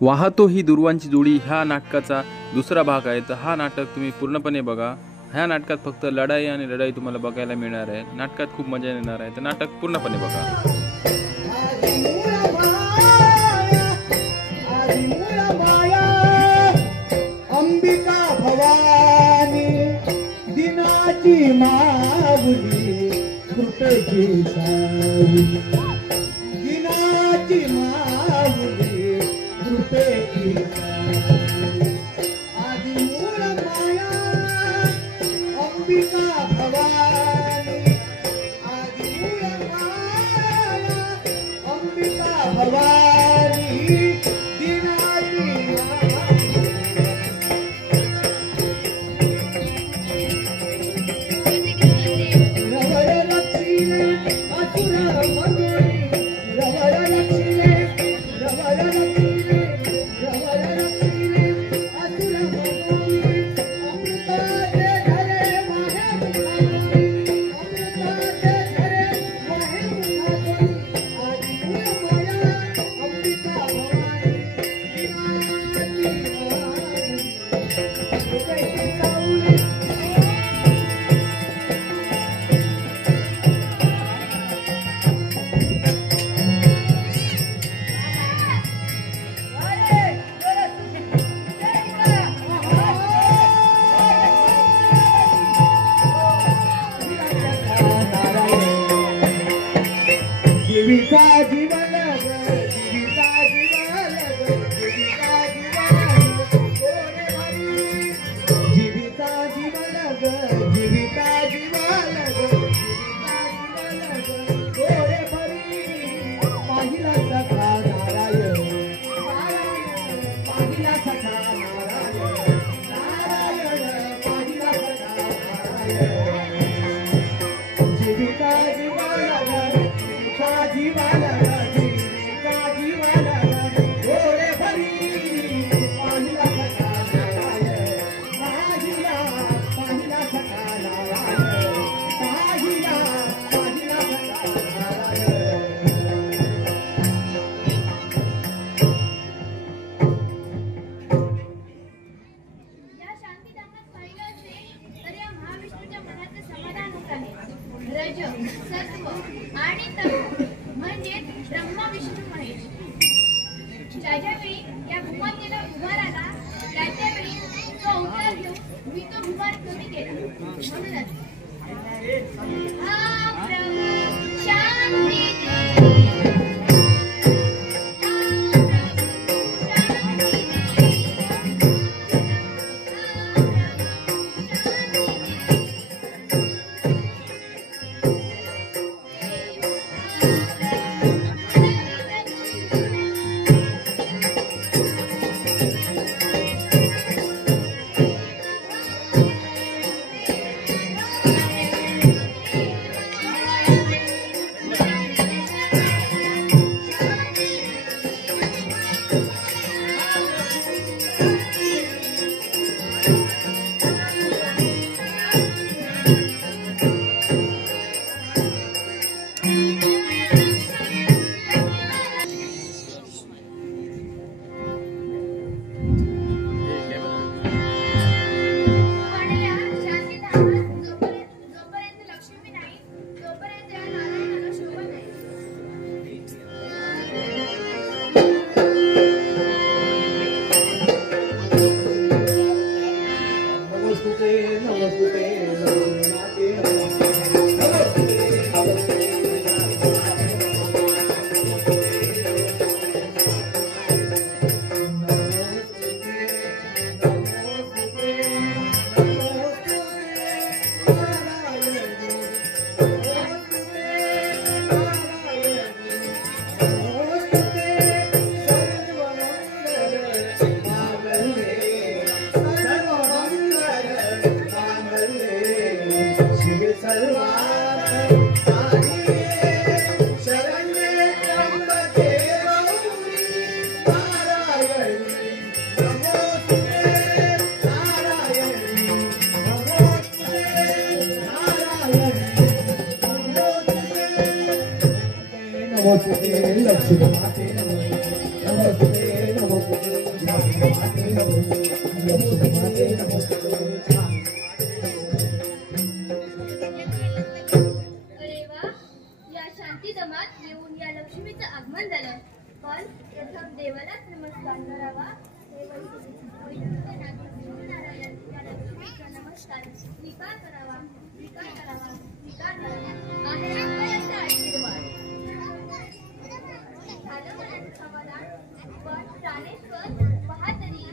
वाहतो ही दुर्वांची जोडी ह्या नाटकाचा दुसरा भाग आहे। तर हा नाटक तुम्ही पूर्णपणे बघा। ह्या नाटकात फक्त लढाई आणि लढाई तुम्हाला बघायला मिळणार आहे। नाटकात खूप मजा येणार आहे। तर नाटक पूर्णपणे बघा। अंबिका भवानी दिनाची माऊली कृपेची सावली दिनाची माऊली कृपेची सावली आदि मूळ माया अंबिका भवानी आदि मूळ माया अंबिका भवानी जीविता जीवन जीविता जीवन जीविता जीवन जीविता जीवन गोरे भरी पाहिला सखा नारायण पाहिला सखा नारायण नारायण पाहिला सखा नारायण जीविता जीवन जीवाला जीविका जीवाला गोरे भरी पाहिला सखा नारायण पाहिला सखा नारायण पाहिला सखा नारायण। या शांतिधामात पाहिलं असेल तर या महाविष्णूच्या मनाचे समाधान होत आहे। रज सत्व आणि तत्व म्हणजे ब्रह्मा विष्णू महेश। ज्याच्या वेळी या भूमातेला उभार आला त्याच्या वेळी तो अवतार घेऊन मी तो उभार कमी केला। म्हणूनच शांती नमस्ते लक्ष्मी माते नमस्ते नमस्ते। अरे वा, या शांतीदमात येऊन या लक्ष्मीचं आगमन झालं. पण प्रथम देवालाच नमस्कार करावा. नारायण या लक्ष्मीचा नमस्कार स्वीकार करावा, स्वीकार करावा, स्वीकार करावा आहे आपल्याचा आशीर्वाद. झालं मनाचं समाधान. पण प्राणेश्वर पहा तरी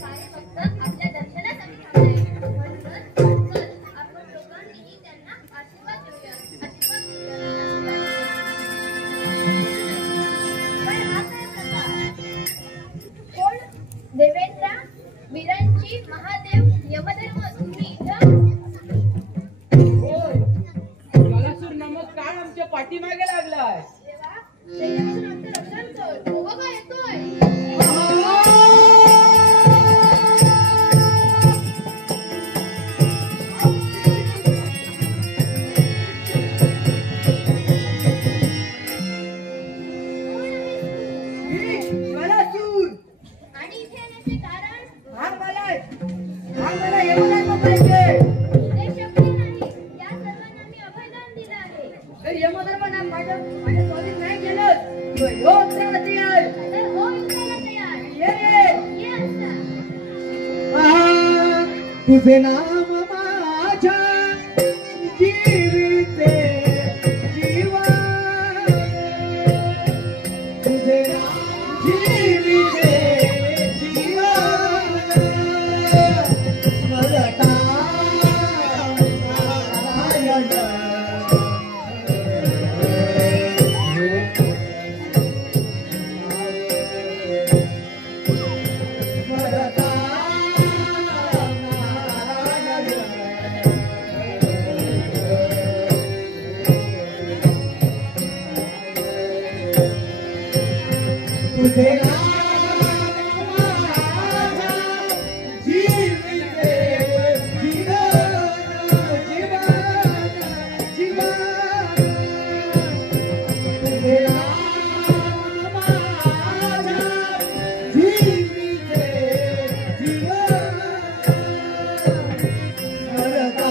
सारे भक्त आपल्या दर्शनासाठी थांबले. म्हणूनच चल आपण लोकांनीही त्यांना आशीर्वाद देऊया, आशीर्वाद देऊया. पण हा काय प्रकार? कोण? देवेंद्र वीरांची महादेव यमधर्म तुम्ही इथं? होय, कालासूर नामक काळ आमच्या पाठीमागे लागलाय. देवा, देवाचं आमचं रक्षण कर. तो बघा येतोय. कालासूर, आणि इथे येण्याचे कारण? मला यमधर्म पाहिजे. ते शक्य नाही. या सर्वांना मी अभयदान दिलं आहे. यमधर्म नाम माझ्या स्वाधीन नाही केलं हो उत्तरावरती आहे. तर हो युद्धाला तयार. ये ये असता. तुझे नाम माझ्या जीविते जीवा, तुझे नाम जीविते जीवा, स्मरता नारायण. स्मरता तुझे जीविते जीवन जीवन जीवन, तुझे जीविते जीवन, स्मरता नारायण.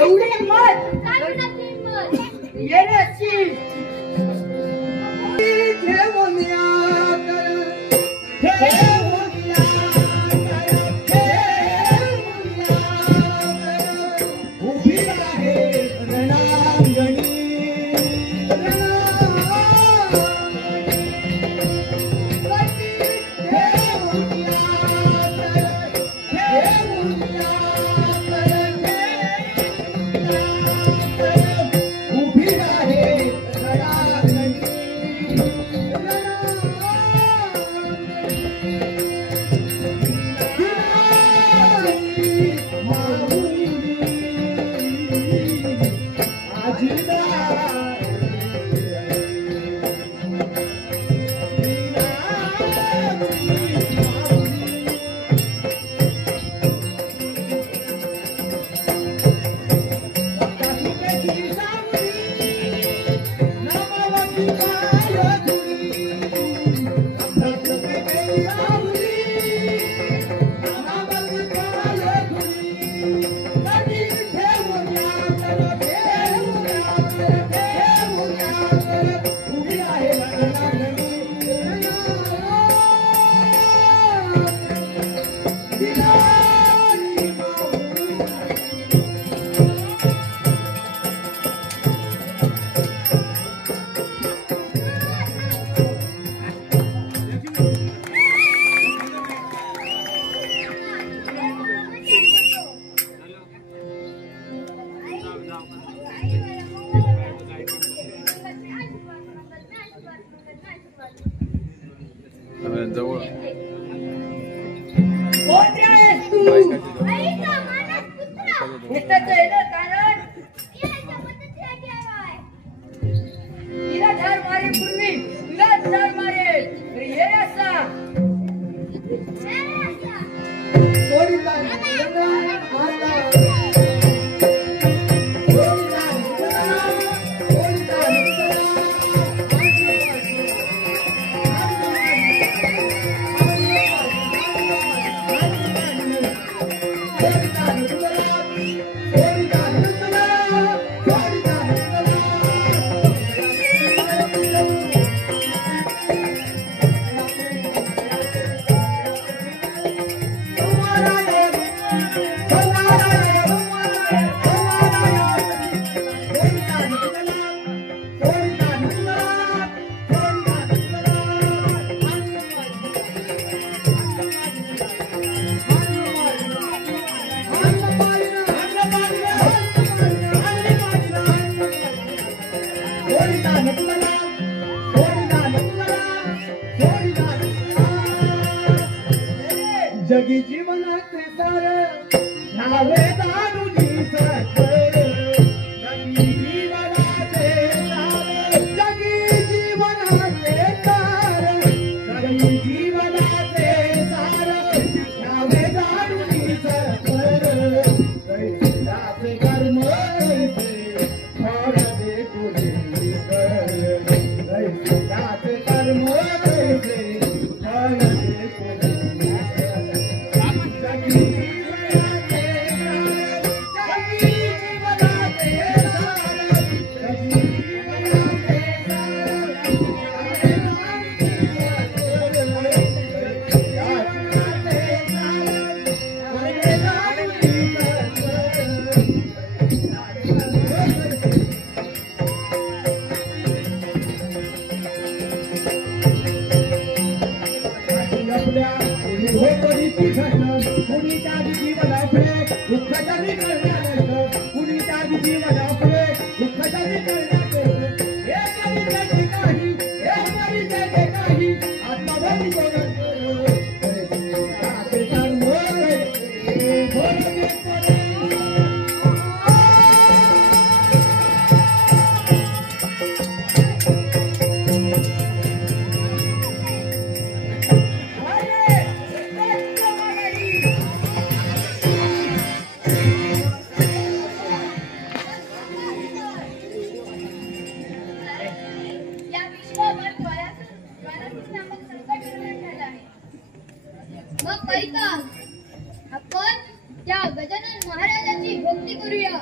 एवढी हिंमत येण्याची ठेवून या कर. उभी आहे रणांगणी. जवळ कोण रे आहेस तू? आईचा मानस पुत्र इथंच आहे ना कारण याच्या मदतीसाठी आलो आहे. तिला ठार मारे पूर्वी तुला ठार मारे हे असा जगी जीवनाचे सार न्हावे दारुनी सत्तर जगी जीवनाचे सार जगी जीवनाचे सार जगी जीवनाचे सार न्हावे दारुनी सत्तर कैलासे कर्म कैसे फळ दे तुझे कैलासे कर्म कैसे फळ दे तुझे या विश्वावर ज्वालामुखी नामक संकट निर्माण झालं आहे. मग कैका आपण त्या गजानन महाराजांची भक्ती करूया.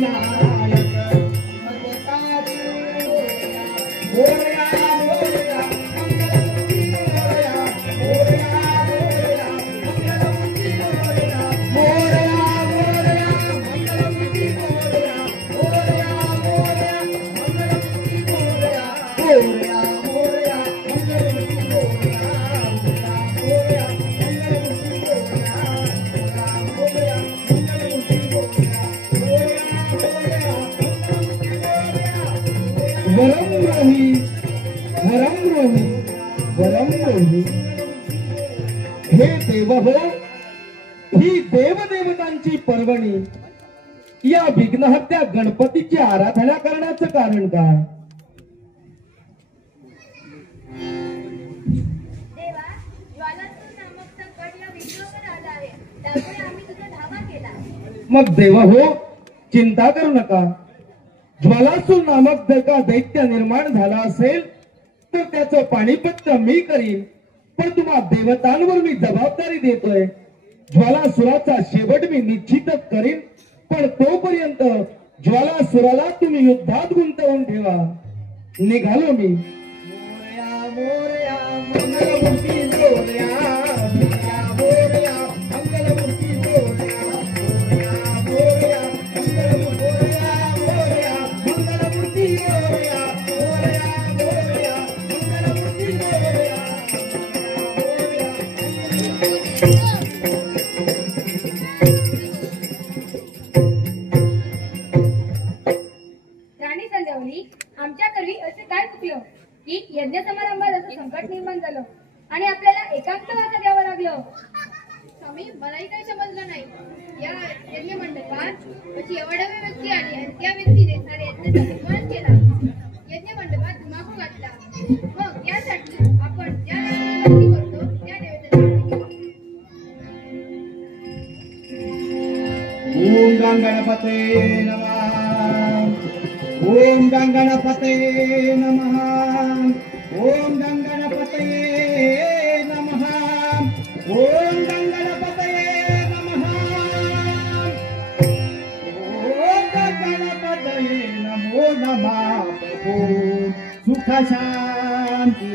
विनायक मदताच मोरया मोरया मंगलमूर्ती मोरया मोरया मोरया मंगलमूर्ती मोरया मोरया मोरया मंगलमूर्ती मोरया मोरया मोरया मंगलमूर्ती मोरया मोरया मोरया मंगलमूर्ती मोरया मोरया मोरया मंगलमूर्ती मोरया वरम रोही वरम रोही वरम रोही। हे देव हो, ही देवदेवतांची पर्वणी या विघ्नहर्त्या गणपतीची आराधना करण्याचं कारण काय? देवा, ज्वालासूर नामकचा गड या विंडोवर आला आहे, त्यामुळे आम्ही तुझा धावा केला. मग देव हो, चिंता करू नका. ज्वालासूर नामक जर का दैत्य निर्माण झाला असेल तर त्याचं पाणीपत्र मी करीन, पण तुम्हा देवतांवर मी जबाबदारी देतोय. ज्वालासुराचा शेवट मी निश्चितच करीन, पण तोपर्यंत ज्वालासुराला तुम्ही युद्धात गुंतवून ठेवा. निघालो मी. मोरया मोरया मंगलमूर्ती मोरया मोरया मोरया मंगलमूर्ती मोरया मोरया मोरया मोरया मंगलमूर्ती मोरया मोरया मोरया मंगलमूर्ती मोरया राणी संध्यावली, आमच्या करवी असे काय चुकलं की यज्ञ समारंभात असं संकट निर्माण झालं आणि आपल्याला एकांतवास द्यावं लागलं? स्वामी, मलाही काही समजलं नाही. या यज्ञ मंडपात अशी एवढावी व्यक्ती आली आणि त्या व्यक्तीने सारे यज्ञाचा निर्माण केला. यज्ञ मंडपात धुमाकूळ घातला. मग यासाठी आपण ज्या देवतेला भक्ती करतो त्या देवतेला ओम गंगणपते नमः ओम गंगणपते नमः ओम गंगणपते नमः ओम गंगणपते नमः ओम गंगणपते नमो नमः प्रभु सुख शांती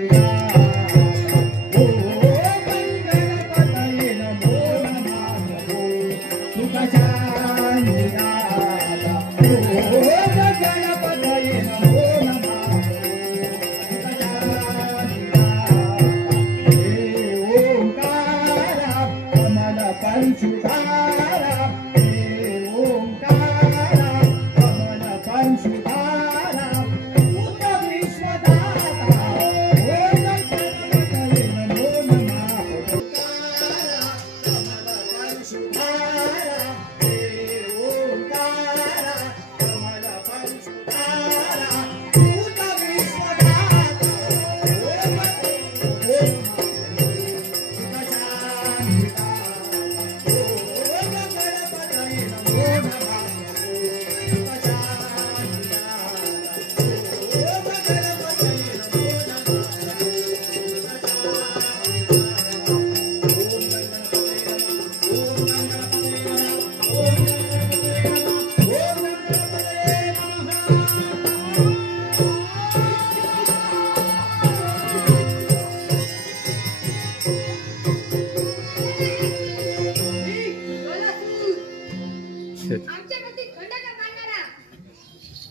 आमच्या प्रती खंड का सांगणारा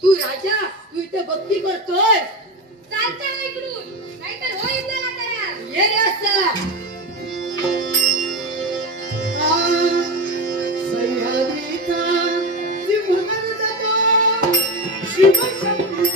तू राजा, तू इथे भक्ती करतोय. चालता इकडून, नाहीतर हो युद्धाला तयार. ये रे असा सह्याद्रीचा सिंहगड तो शिवशंभू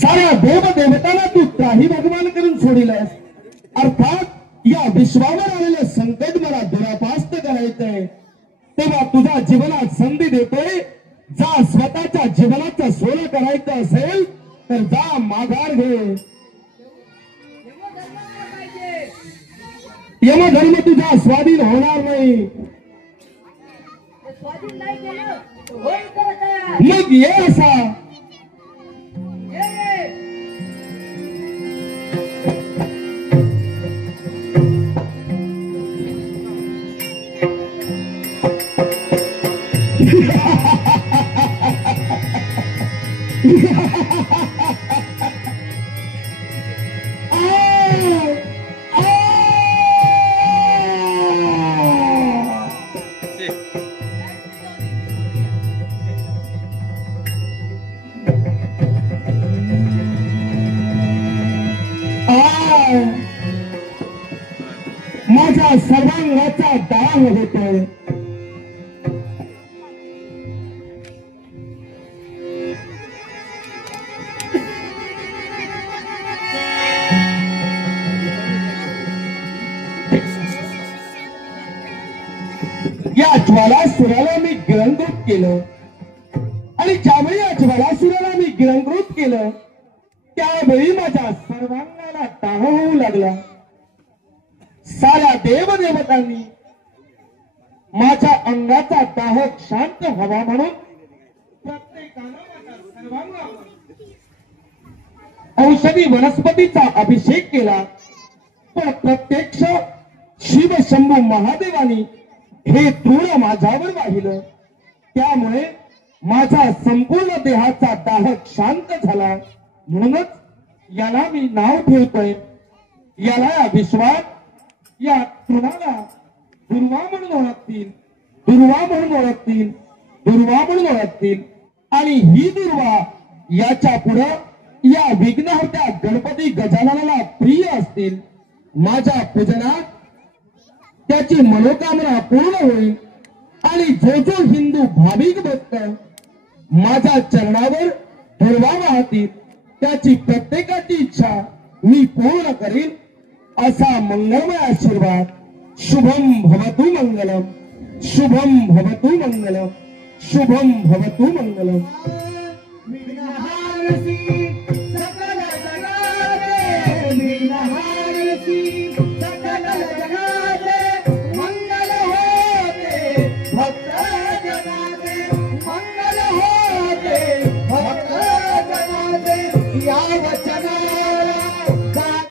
साऱ्या देव देवतांना तू त्राही भगवान करून सोडिलस. अर्थात या विश्वावर आलेलं संकट मला दुरापास्त करायचंय. तेव्हा तुझ्या जीवनात संधी देतोय. जा स्वतःच्या जीवनाचा सोनं करायचं असेल तर जा माघार घे. यमधर्म तुझा स्वाधीन होणार नाही. स्वाधीन नाही केलं तर होईल तर काय? मग ये असा. ये. माझ्या सर्वांगाचा दाह होतोय. या ज्वालासुराला मी गिळंकृत केलं आणि ज्यावेळी या ज्वालासुराला मी गिळंकृत केलं त्यावेळी माझ्या सर्वांगाला दाह होऊ लागला. साऱ्या देवदेवतांनी माझ्या अंगाचा दाह शांत व्हावा म्हणून प्रत्येकानं माझ्या सर्वांगावर औषधी वनस्पतीचा अभिषेक केला. पण प्रत्यक्ष शिव शंभू महादेवानी हे तृण माझ्यावर वाहिलं. त्यामुळे माझा संपूर्ण देहाचा दाह शांत झाला. म्हणूनच याला मी नाव ठेवतोय. याला या विश्वात या तृणाला दुर्वा म्हणून ओळखतील. दुर्वा म्हणून ओळखतील. दुर्वा म्हणून ओळखतील. आणि ही दुर्वा याच्या पुढे या विघ्नहर्त्या गणपती गजाननाला प्रिय असतील. माझ्या पूजनात त्याची मनोकामना पूर्ण होईल. आणि जो जो हिंदू भाविक भक्त माझ्या चरणावर दुर्वा वाहतील त्याची प्रत्येकाची इच्छा मी पूर्ण करीन असा मंगलमय आशीर्वाद. शुभम भवतु मंगलम. शुभम भवतु मंगलम. शुभम भवतु मंगलम. विघ्नहारसी